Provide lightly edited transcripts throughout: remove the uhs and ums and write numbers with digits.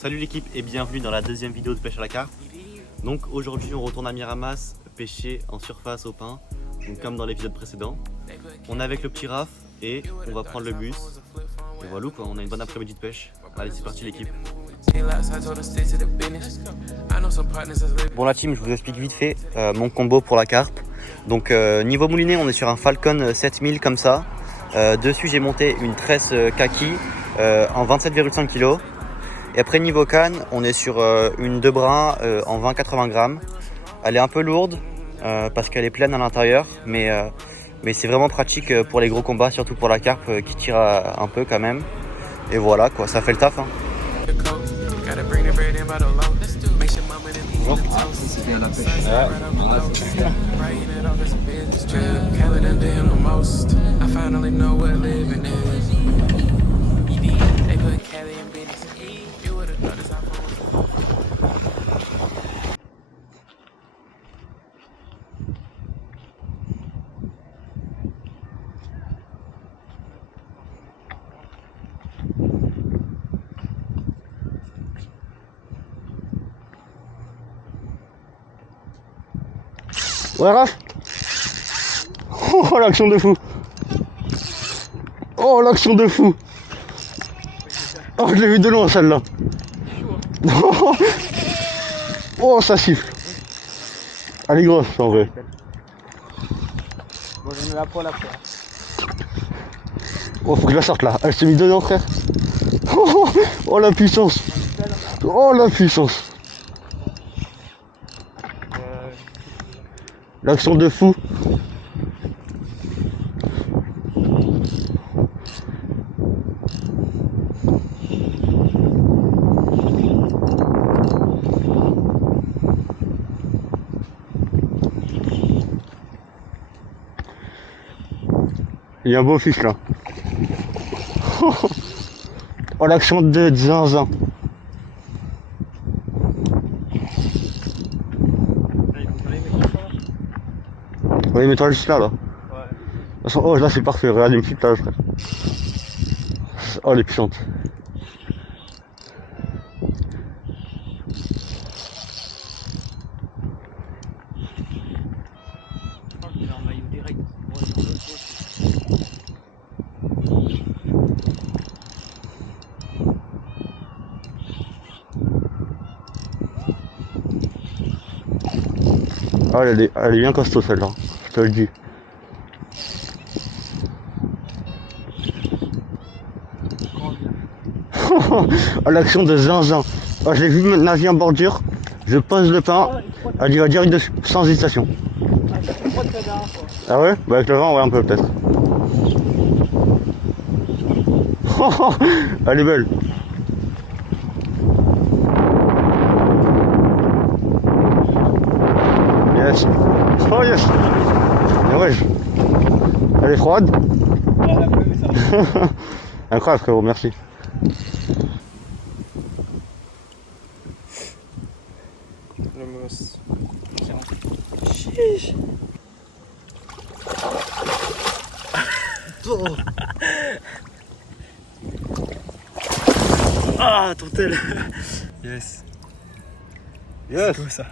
Salut l'équipe et bienvenue dans la deuxième vidéo de pêche à la carpe. Donc aujourd'hui on retourne à Miramas pêcher en surface au pain, donc comme dans l'épisode précédent. On est avec le petit Raph et on va prendre le bus. Et voilà quoi, on a une bonne après-midi de pêche. Allez c'est parti l'équipe. Bon la team, je vous explique vite fait mon combo pour la carpe. Donc niveau moulinet on est sur un Falcon 7000 comme ça. Dessus j'ai monté une tresse kaki en 27,5 kg. Et après niveau canne, on est sur une 2 brins en 20-80 grammes. Elle est un peu lourde parce qu'elle est pleine à l'intérieur, mais c'est vraiment pratique pour les gros combats, surtout pour la carpe qui tire un peu quand même. Et voilà quoi, ça fait le taf. Hein. C'est bien la pêche. Ouais Raph. Oh l'action de fou. Oh l'action de fou. Oh je l'ai vu de loin celle-là. Oh ça siffle. Elle est grosse en vrai. Bon, je me la prends après. Oh faut que je la sorte là. Elle s'est mise dedans frère. Oh la puissance. Oh la puissance. L'action de fou. Il y a un beau fiche là. Oh l'action de zinzin. Oui mets-toi juste là. Ouais. Oh là c'est parfait, regarde il me flippe là frère. Oh elle est puissante. Ah elle est bien costaud celle-là, je te le dis. Oh l'action de zinzin. Oh, je l'ai vu nager en bordure, je pose le pain, elle y va direct dessus, sans hésitation. Ah ouais? Bah avec le vent ouais un peu peut-être. Elle est belle. Yes. Oh yes. Mais ouais. Elle est froide. Incroyable frérot, merci. Le mousse. Chiche. Ah, ton tel. Yes. Yes. C'est quoi ça?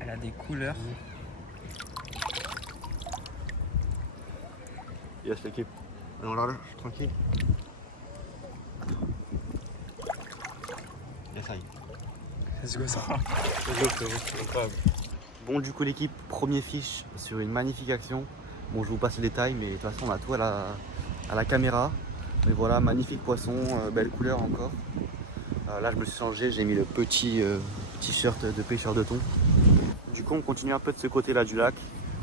Elle a des couleurs. Yes l'équipe. On la lâche tranquille. Yes aïe. C'est quoi ça? Bon du coup l'équipe, premier fiche sur une magnifique action. Bon je vous passe les détails mais de toute façon on a tout à la caméra. Mais voilà, magnifique poisson, belle couleur encore. Là je me suis changé, j'ai mis le petit t-shirt de pêcheur de thon. Du coup on continue un peu de ce côté là du lac.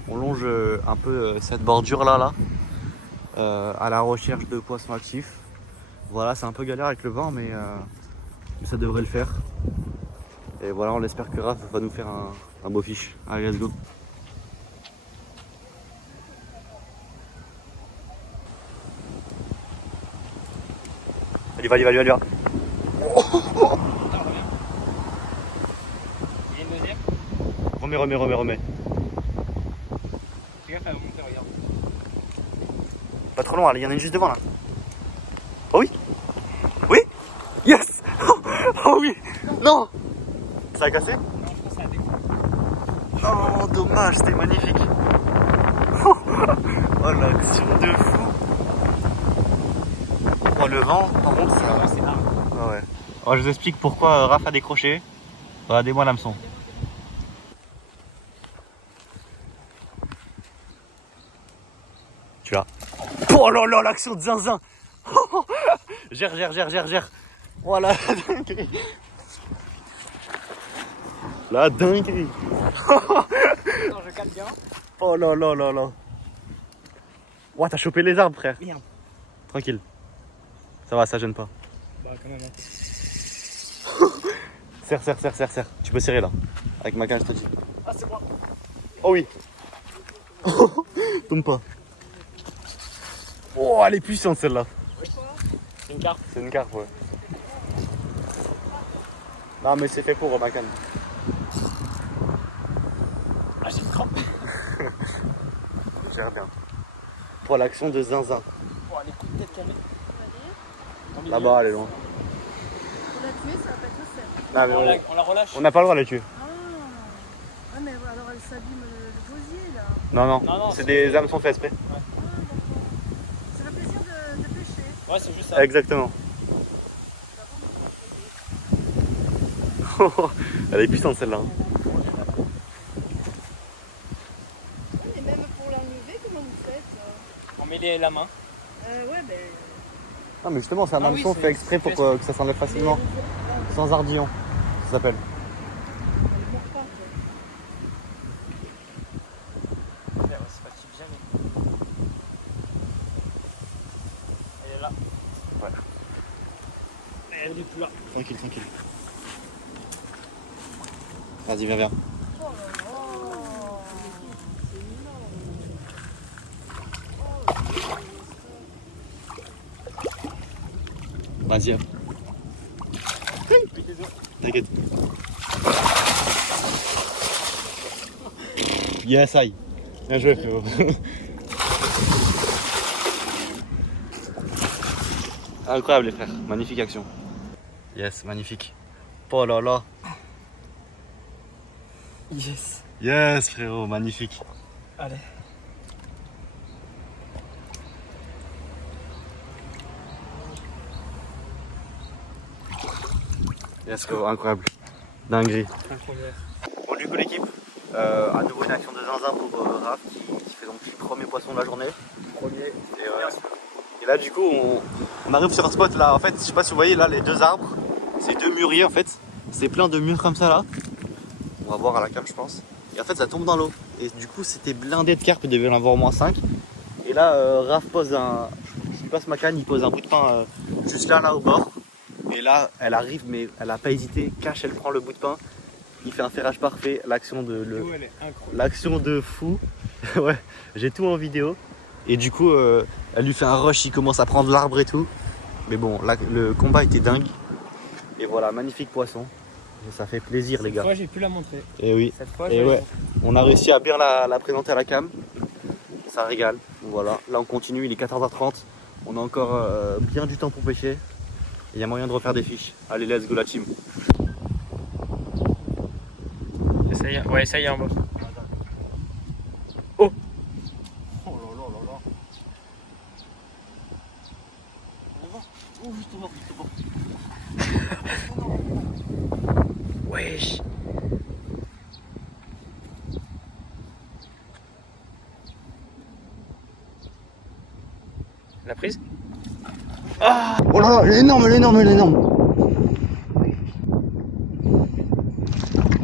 On longe un peu cette bordure là à la recherche de poissons actifs. Voilà, c'est un peu galère avec le vent mais ça devrait le faire. Et voilà, on espère que Raph va nous faire un beau fiche. Allez, let's go. Allez, va. Il y a une deuxième? Remets. Fais gaffe, elle va monter, regarde. Pas trop loin, il y en a une juste devant là. Oh oui. Oui. Yes. Oh oui. Non. Ça a cassé? Non, je pense que ça a décollé. Oh, dommage, c'était magnifique. Oh, l'action de fou. Oh, le vent, par contre, ça... Ouais, c'est large. Ah ouais. Alors, je vous explique pourquoi Raph a décroché. Regardez-moi l'hameçon. Tu l'as. Oh là là, l'action de zinzin. Gère. Voilà, la dinguerie. La dinguerie. Attends, je capte bien. Oh là là là là. Ouah, t'as chopé les arbres, frère. Merde. Tranquille. Ça va, ça gêne pas. Bah, quand même. Hein. Serre. Tu peux serrer là. Avec ma canne, je te dis. Ah, c'est moi. Oh oui. Tombe pas. Oh, elle est puissante celle-là. C'est une carte. C'est une carpe, ouais. Non, mais c'est fait pour ma canne. Ah, j'ai une crampe. Gère bien. Pour l'action de zinzin. Bon, allez, coup de tête calmé. Là-bas, elle est loin. On l'a tué, ça va pas être le seul. Non, mais On la relâche. on n'a pas le droit de la tuer. Ah, ouais, mais alors elle s'abîme le gosier là. Non, Non, c'est des hameçons faits exprès. Ah, d'accord. C'est le plaisir de pêcher. Ouais, c'est juste ça. Exactement. Elle est puissante celle-là. Et même pour l'enlever, comment vous faites On met la main. Ouais, ben. Non, mais justement, c'est un Ah oui, hameçon c'est- fait exprès pour c'est que ça s'enlève facilement. Elle Sans ardillon, ça s'appelle. mord pas. Quoi. Ouais, c'est pas type jamais. Elle est là. Ouais. Elle est plus là. Tranquille. Vas-y, viens. Oh là là. C'est énorme. Vas-y, hop. T'inquiète. Yes, aïe. Bien joué, frérot. Incroyable, les frères. Magnifique action. Yes, magnifique. Oh là là. Yes. Yes, frérot, magnifique. Allez. Yes, frérot, incroyable. Dinguerie. Incroyable. Bon, du coup, l'équipe, à nouveau une action de zinzin pour Raph qui fait donc le premier poisson de la journée. Et là, du coup, on arrive sur un spot là. En fait, je sais pas si vous voyez là, les deux arbres, c'est deux mûriers en fait. C'est plein de mûres comme ça là. On va voir à la cam, je pense. Et en fait, ça tombe dans l'eau. Et du coup, c'était blindé de carpes, il devait y en avoir au moins 5. Et là, Raph pose un. Je lui passe ma canne, il pose un bout de pain juste là au bord. Et là, elle arrive, mais elle a pas hésité. Cache, elle prend le bout de pain. Il fait un ferrage parfait. L'action de. L'eau, elle est incroyable. L'action de fou. Ouais, j'ai tout en vidéo. Et du coup, elle lui fait un rush, il commence à prendre l'arbre et tout. Mais bon, là, le combat était dingue. Et voilà, magnifique poisson. Et ça fait plaisir, les gars. Cette fois, j'ai pu la montrer. Et oui. Cette fois, Et je vais ouais, on a réussi à bien la présenter à la cam. Ça régale. Voilà, là on continue, il est 14h30. On a encore bien du temps pour pêcher. Il y a moyen de refaire des fiches. Allez, let's go la team. Essaye. Ouais, essaye en bas. Oh. Oh là là là là. Wesh. La prise? Oh là là, elle est énorme.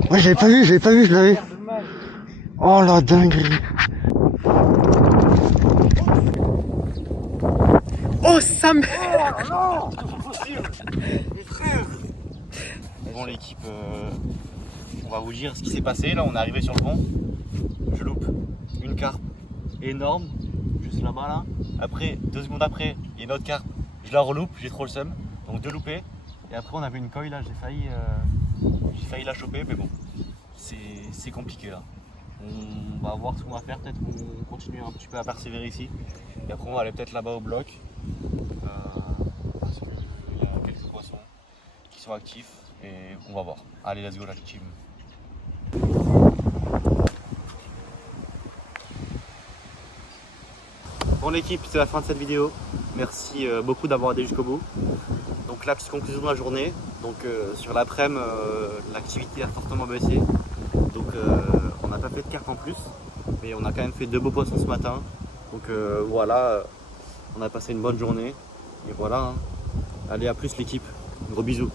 Ouais, j'avais pas vu, je l'avais. Oh la dinguerie. Oh, ça me... Bon l'équipe, on va vous dire ce qui s'est passé. Là on est arrivé sur le pont. Je loupe une carpe énorme, juste là-bas là. Après, 2 secondes après, il y a une autre carpe. Je la reloupe, j'ai trop le seum. Donc 2 loupés. Et après on avait une coille là, j'ai failli la choper, mais bon, c'est compliqué là. On va voir ce qu'on va faire, peut-être qu'on continue un petit peu à persévérer ici. Et après on va aller peut-être là-bas au bloc. Parce qu'il y a quelques poissons qui sont actifs. et on va voir. Allez, let's go la team. Bon l'équipe, c'est la fin de cette vidéo. Merci beaucoup d'avoir aidé jusqu'au bout. Donc la petite conclusion de la journée. Donc sur l'après-midi, l'activité a fortement baissé. Donc on n'a pas fait de carte en plus, mais on a quand même fait 2 beaux poissons ce matin. Donc voilà, on a passé une bonne journée. Et voilà, hein. Allez, à plus l'équipe. Gros bisous.